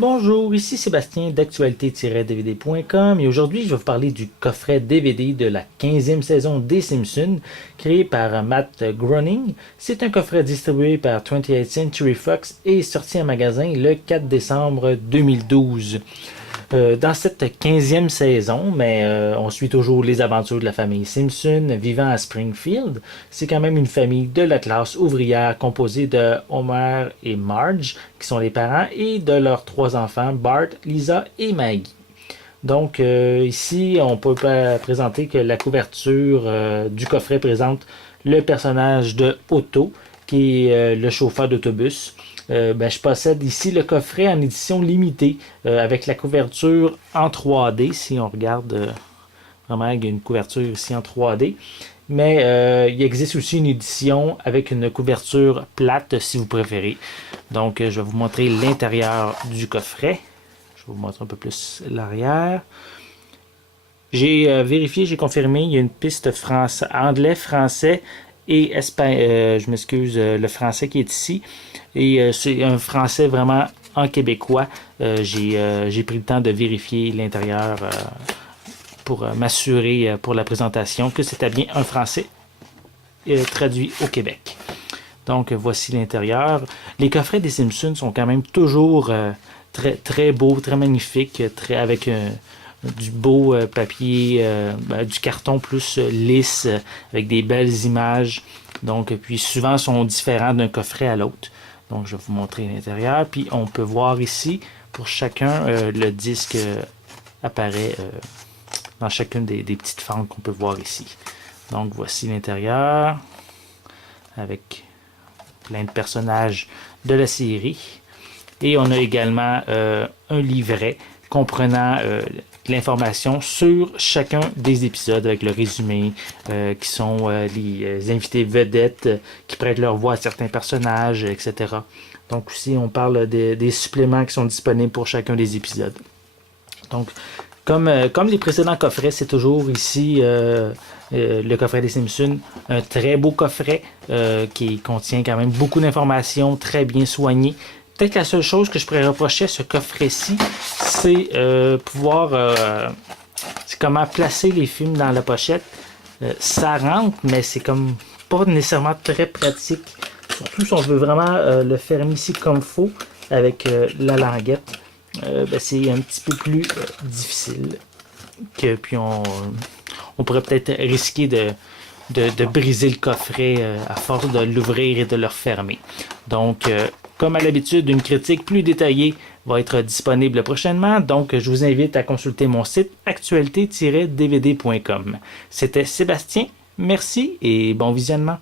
Bonjour, ici Sébastien d'actualité-dvd.com et aujourd'hui je vais vous parler du coffret DVD de la 15e saison des Simpsons créé par Matt Groening. C'est un coffret distribué par 28th Century Fox et sorti en magasin le 4 décembre 2012. Dans cette 15e saison, on suit toujours les aventures de la famille Simpson vivant à Springfield. C'est quand même une famille de la classe ouvrière composée de Homer et Marge, qui sont les parents, et de leurs trois enfants, Bart, Lisa et Maggie. Donc ici, on peut présenter que la couverture du coffret présente le personnage de Otto, qui est le chauffeur d'autobus. Je possède ici le coffret en édition limitée avec la couverture en 3D. Si on regarde vraiment, il y a une couverture ici en 3D. Mais il existe aussi une édition avec une couverture plate si vous préférez. Donc je vais vous montrer l'intérieur du coffret. Je vais vous montrer un peu plus l'arrière. J'ai vérifié, j'ai confirmé, il y a une piste anglais, français et je m'excuse, le français qui est ici. Et c'est un français vraiment en québécois. J'ai pris le temps de vérifier l'intérieur pour m'assurer pour la présentation que c'était bien un français traduit au Québec. Donc voici l'intérieur. Les coffrets des Simpsons sont quand même toujours très, très beaux, très magnifiques, avec du beau papier, du carton plus lisse, avec des belles images. Donc, puis souvent sont différents d'un coffret à l'autre. Donc, je vais vous montrer l'intérieur. Puis, on peut voir ici, pour chacun, le disque apparaît dans chacune des petites fentes qu'on peut voir ici. Donc, voici l'intérieur, avec plein de personnages de la série. Et on a également un livret comprenant l'information sur chacun des épisodes avec le résumé qui sont les invités vedettes qui prêtent leur voix à certains personnages, etc. Donc ici on parle des suppléments qui sont disponibles pour chacun des épisodes. Donc comme les précédents coffrets, c'est toujours ici le coffret des Simpsons, un très beau coffret qui contient quand même beaucoup d'informations, très bien soigné. Peut-être que la seule chose que je pourrais reprocher à ce coffret-ci, c'est c'est comment placer les films dans la pochette. Ça rentre, mais c'est comme pas nécessairement très pratique. Surtout si on veut vraiment le fermer ici comme il faut, avec la languette. C'est un petit peu plus difficile. Puis on pourrait peut-être risquer de briser le coffret à force de l'ouvrir et de le refermer. Donc, comme à l'habitude, une critique plus détaillée va être disponible prochainement, donc je vous invite à consulter mon site actualité-dvd.com. C'était Sébastien, merci et bon visionnement.